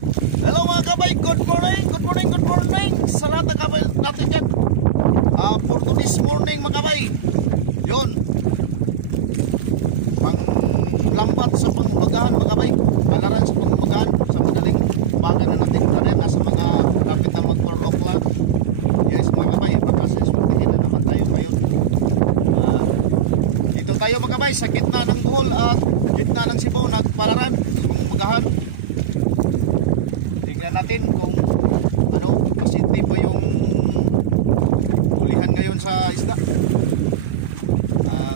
Hello mga kabay, good morning, good morning, good morning sa lahat ng kabay natin dyan. For today's morning mga kabay, yun, panglambat sa pangumagahan mga kabay, palaran sa pangumagahan sa madaling umaga na natin na rin, nasa mga lapit na mag 4 o'clock. Yes mga kabay, pagkasenswerte na naman tayo ngayon. Dito tayo mga kabay sa gitna ng Bohol at gitna ng Cebu, nagpalaran sa pangumagahan. Tingnan natin kung ano, positive ba yung ulihan ngayon sa isda.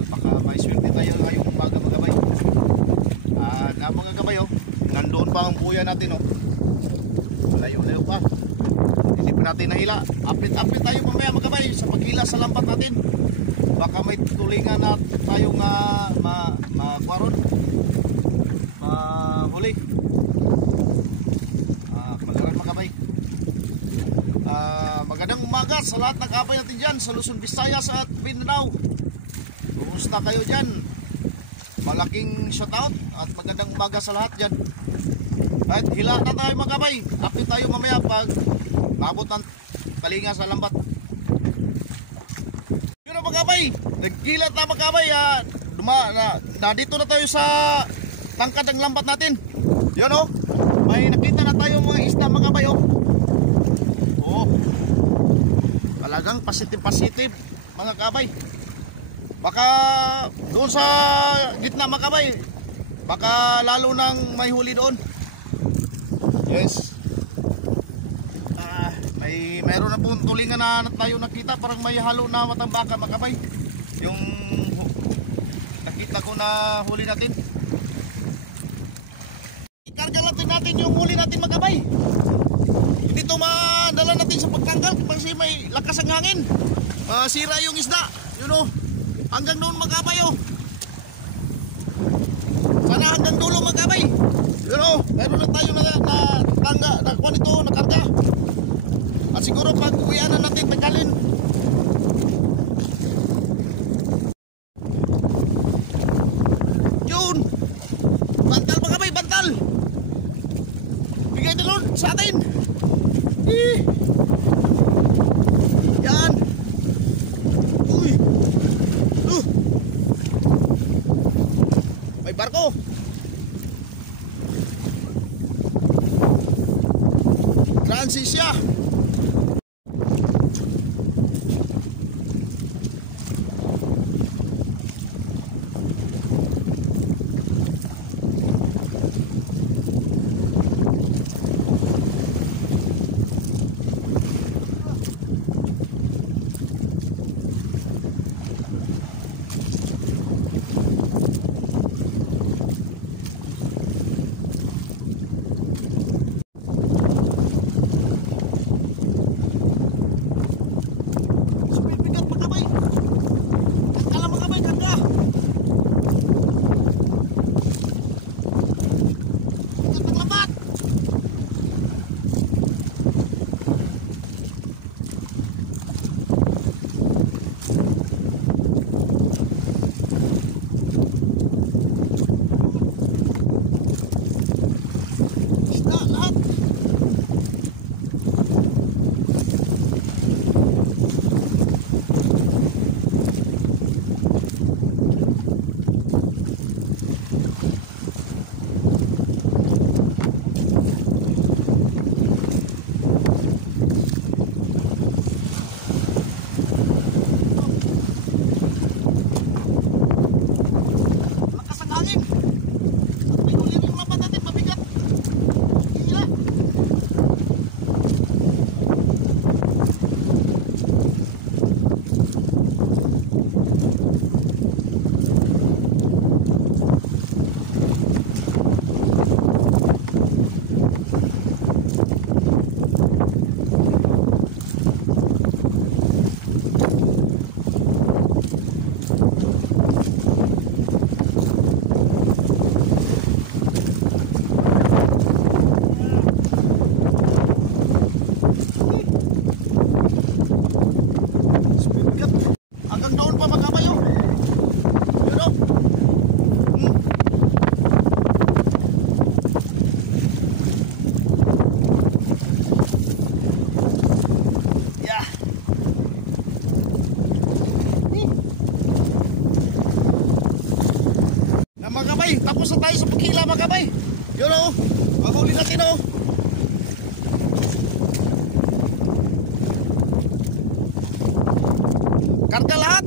Baka may swerte tayo ngayong umaga mga kabay. Mga kabay, nandoon pa ang buya natin, layo-layo pa, hindi pa natin nahila. Update tayo mamaya mga kabay sa paghila sa lambat natin. Baka may tulingan na tayong makwaron, mahuli. Palaran mga kabay. Magandang umaga sa lahat ng kabay natin dyan sa Luzon, Visayas at Mindanao. Kumusta kayo dyan? Malaking shoutout at magandang umaga sa lahat dyan. At hila na tayo mga kabay. Update tayo mamaya pag abot ng talinga sa lambat. Yun na mga kabay, nagkilat na mga kabay. Dito na tayo sa tangkad ng lambat natin. Yun may nakita na tayo mga isda mga kabay. Talagang positive mga kabay. Baka doon sa gitna mga kabay, baka lalo nang may huli doon. Yes. Mayroon na pong tulingan na tayo nakita, parang may halo na matambaka mga kabay. Yung nakita ko na huli natin. Ikarga natin yung huli natin mga kabay. Hindi ito madala natin sa pagtanggal kasi may lakas ang hangin. Sira yung isda. Hanggang doon mga kabay. Sana hanggang dulo mga kabay. Meron na tayo na tangga, nakuha nito, nakarga. At siguro pag uwian na natin tanggalin. Yun, bantal mga kabay, bantal. Bigay doon sa atin. Yan. Uy. May barko. Transisya. gabay. Tapos na tayo sa paghila mga gabay. Yun o. Ang huli natin o. Karga lahat.